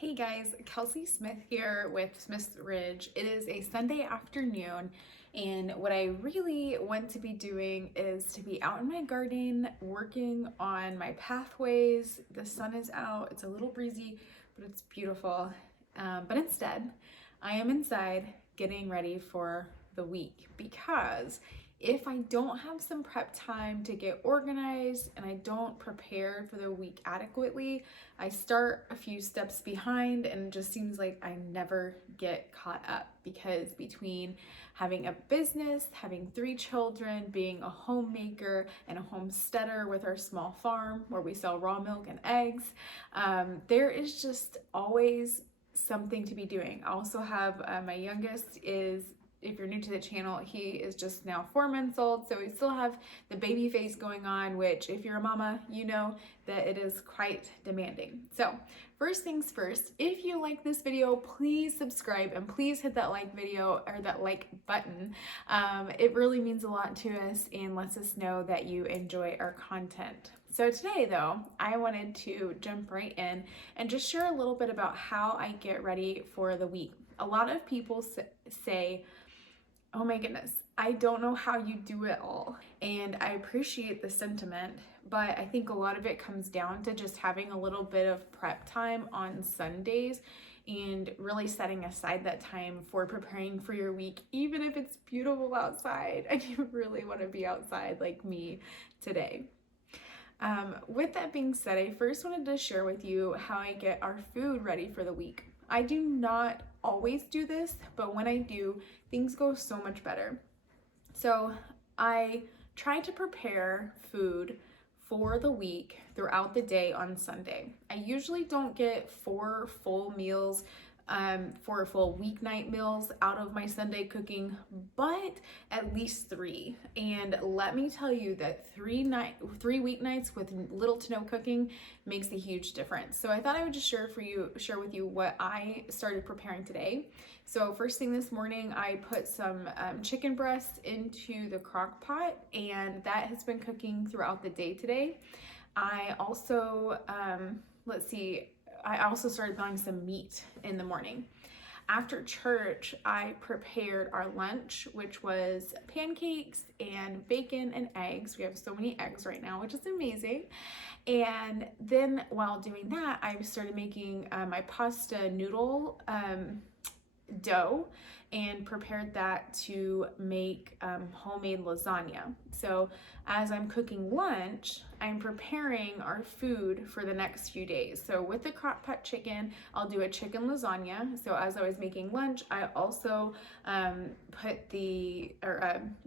Hey guys, Kelsey Smith here with Smith's Ridge. It is a Sunday afternoon, and what I really want to be doing is to be out in my garden working on my pathways. The sun is out, it's a little breezy, but it's beautiful. But instead, I am inside getting ready for the week because if I don't have some prep time to get organized and I don't prepare for the week adequately, I start a few steps behind and it just seems like I never get caught up because between having a business, having 3 children, being a homemaker and a homesteader with our small farm where we sell raw milk and eggs, there is just always something to be doing. I also have my youngest is, if you're new to the channel, he is just now 4 months old, so we still have the baby phase going on, which if you're a mama, you know that it is quite demanding. So first things first, if you like this video, please subscribe and please hit that like video or that like button. It really means a lot to us and lets us know that you enjoy our content. So today though, I wanted to jump right in and just share a little bit about how I get ready for the week. A lot of people say, oh my goodness, I don't know how you do it all. And I appreciate the sentiment, but I think a lot of it comes down to just having a little bit of prep time on Sundays and really setting aside that time for preparing for your week, even if it's beautiful outside and you really want to be outside like me today. With that being said, I first wanted to share with you how I get our food ready for the week. I do not always do this, but when I do, things go so much better. So I try to prepare food for the week throughout the day on Sunday. I usually don't get 4 full meals, 4 full weeknight meals out of my Sunday cooking, but at least 3. And let me tell you that 3 weeknights with little to no cooking makes a huge difference. So I thought I would just share with you what I started preparing today. So first thing this morning, I put some chicken breasts into the crock pot, and that has been cooking throughout the day today. I also, I also started buying some meat in the morning. After church, I prepared our lunch, which was pancakes and bacon and eggs. We have so many eggs right now, which is amazing. And then while doing that, I started making my pasta noodle dough and prepared that to make homemade lasagna. So as I'm cooking lunch, I'm preparing our food for the next few days. So with the crock pot chicken, I'll do a chicken lasagna. So as I was making lunch, I also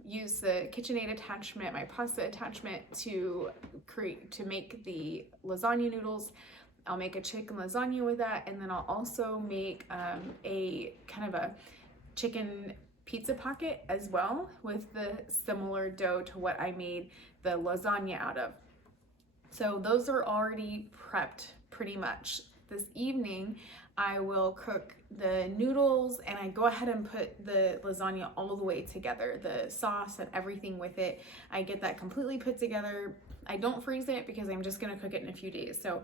use the KitchenAid attachment, my pasta attachment to make the lasagna noodles. I'll make a chicken lasagna with that, and then I'll also make a kind of a chicken pizza pocket as well with the similar dough to what I made the lasagna out of. So those are already prepped pretty much. This evening, I will cook the noodles and I go ahead and put the lasagna all the way together, the sauce and everything with it. I get that completely put together. I don't freeze it because I'm just gonna cook it in a few days. So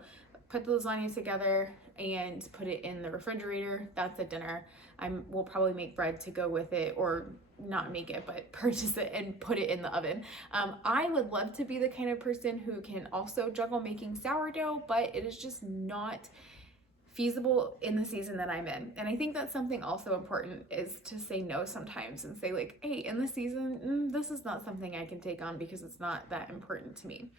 put the lasagna together and put it in the refrigerator. That's a dinner. We'll probably make bread to go with it, or not make it, but purchase it and put it in the oven. I would love to be the kind of person who can also juggle making sourdough, but it is just not feasible in the season that I'm in. And I think that's something also important, is to say no sometimes and say like, hey, in the season, this is not something I can take on because it's not that important to me.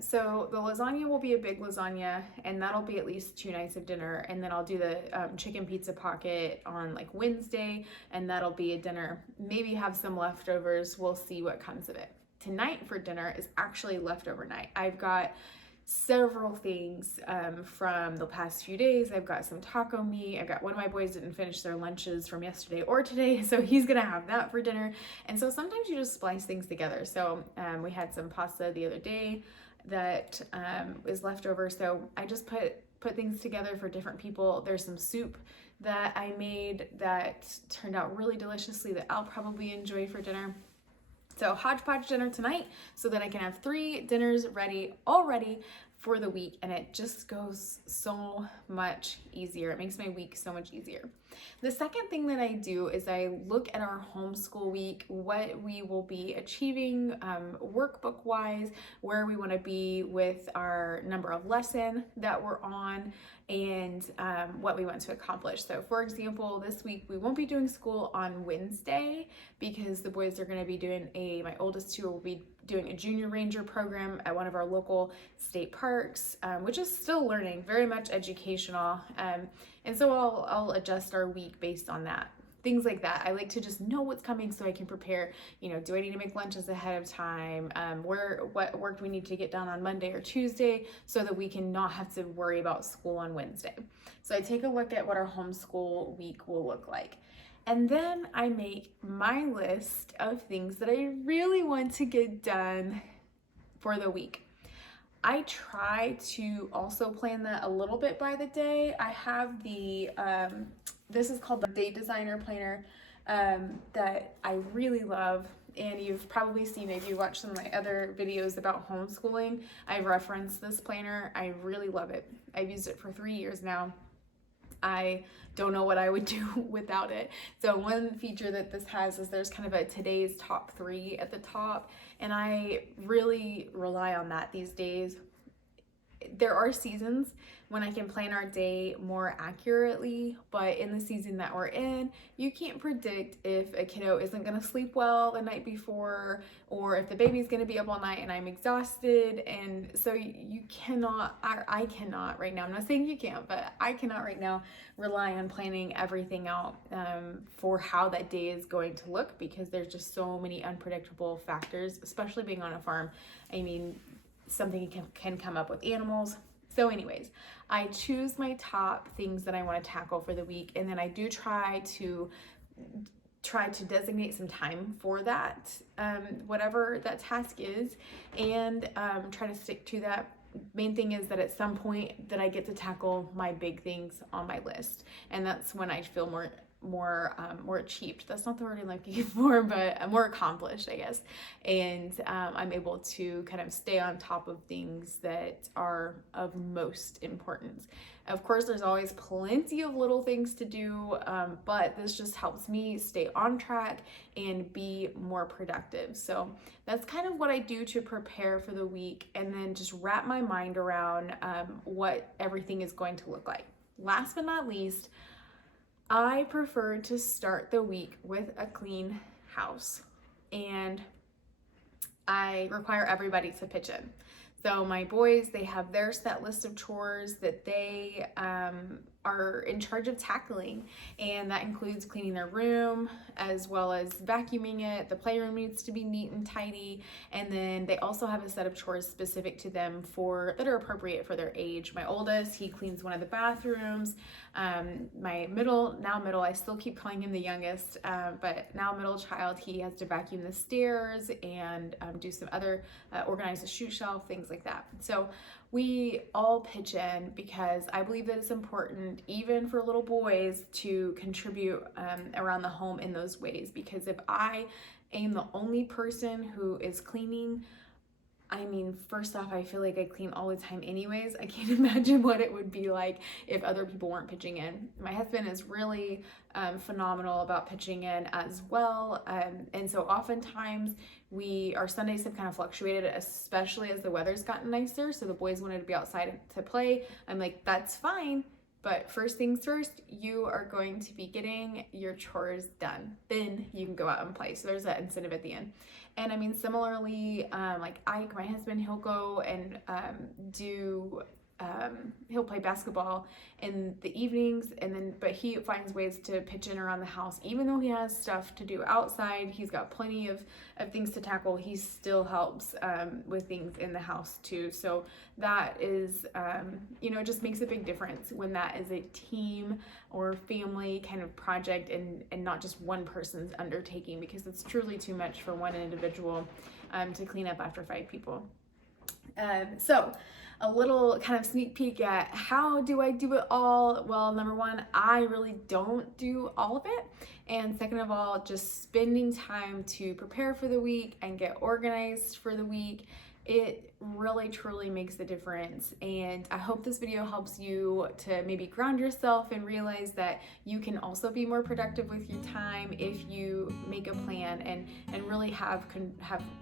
So the lasagna will be a big lasagna, and that'll be at least 2 nights of dinner. And then I'll do the chicken pizza pocket on like Wednesday, and that'll be a dinner. Maybe have some leftovers. We'll see what comes of it. Tonight for dinner is actually leftover night. I've got several things from the past few days. I've got some taco meat. I've got one of my boys didn't finish their lunches from yesterday or today, so he's gonna have that for dinner. And so sometimes you just splice things together. So we had some pasta the other day that is left over, so I just put things together for different people. There's some soup that I made that turned out really deliciously that I'll probably enjoy for dinner. So hodgepodge dinner tonight so that I can have 3 dinners ready already for the week, and it just goes so much easier. It makes my week so much easier. The second thing that I do is I look at our homeschool week, what we will be achieving workbook wise, where we want to be with our number of lesson that we're on, and what we want to accomplish. So for example, this week we won't be doing school on Wednesday because the boys are going to be doing my oldest two will be doing a junior ranger program at one of our local state parks, which is still learning, very much educational. And so I'll adjust our week based on that. Things like that. I like to just know what's coming so I can prepare, do I need to make lunches ahead of time? What work do we need to get done on Monday or Tuesday so that we can not have to worry about school on Wednesday? So I take a look at what our homeschool week will look like. And then I make my list of things that I really want to get done for the week. I try to also plan that a little bit by the day. I have this is called the Day Designer Planner that I really love. And you've probably seen it if you watch some of my other videos about homeschooling. I've referenced this planner. I really love it. I've used it for 3 years now. I don't know what I would do without it. So one feature that this has is there's kind of a today's top 3 at the top, and I really rely on that these days. There are seasons when I can plan our day more accurately, but in the season that we're in, you can't predict if a kiddo isn't going to sleep well the night before, or if the baby's going to be up all night and I'm exhausted. And so you cannot, I cannot right now, I'm not saying you can't, but I cannot right now rely on planning everything out for how that day is going to look, because there's just so many unpredictable factors, especially being on a farm. I mean, something can come up with animals. So anyways, I choose my top things that I want to tackle for the week, and then I do try to designate some time for that, whatever that task is, and try to stick to that. Main thing is that at some point that I get to tackle my big things on my list, and that's when I feel more achieved. That's not the word I'm looking for, but more accomplished, I guess. And I'm able to kind of stay on top of things that are of most importance. Of course, there's always plenty of little things to do, but this just helps me stay on track and be more productive. So that's kind of what I do to prepare for the week, and then just wrap my mind around what everything is going to look like. Last but not least, I prefer to start the week with a clean house, and I require everybody to pitch in. So my boys, they have their set list of chores that they are in charge of tackling, and that includes cleaning their room as well as vacuuming it. The playroom needs to be neat and tidy, and then they also have a set of chores specific to them that are appropriate for their age. My oldest, he cleans one of the bathrooms. My middle, I still keep calling him the youngest, but now middle child, he has to vacuum the stairs and do some other, organize the shoe shelf, things like that. So we all pitch in because I believe that it's important, even for little boys, to contribute around the home in those ways. Because if I am the only person who is cleaning, I mean, first off, I feel like I clean all the time anyways. I can't imagine what it would be like if other people weren't pitching in. My husband is really phenomenal about pitching in as well. And so oftentimes our Sundays have kind of fluctuated, especially as the weather's gotten nicer. So the boys wanted to be outside to play. I'm like, that's fine. But first things first, you are going to be getting your chores done. Then you can go out and play. So there's that incentive at the end. And I mean, similarly, like Ike, my husband, he'll go and he'll play basketball in the evenings, but he finds ways to pitch in around the house. Even though he has stuff to do outside, he's got plenty of things to tackle. He still helps with things in the house too. So that is, it just makes a big difference when that is a team or family kind of project and not just one person's undertaking, because it's truly too much for one individual to clean up after 5 people. So a little kind of sneak peek at how do I do it all? Well, number one, I really don't do all of it. And second of all, just spending time to prepare for the week and get organized for the week it really truly makes a difference. And I hope this video helps you to maybe ground yourself and realize that you can also be more productive with your time if you make a plan and really have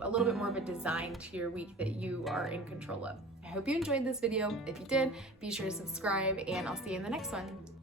a little bit more of a design to your week that you are in control of. I hope you enjoyed this video. If you did, be sure to subscribe, and I'll see you in the next one.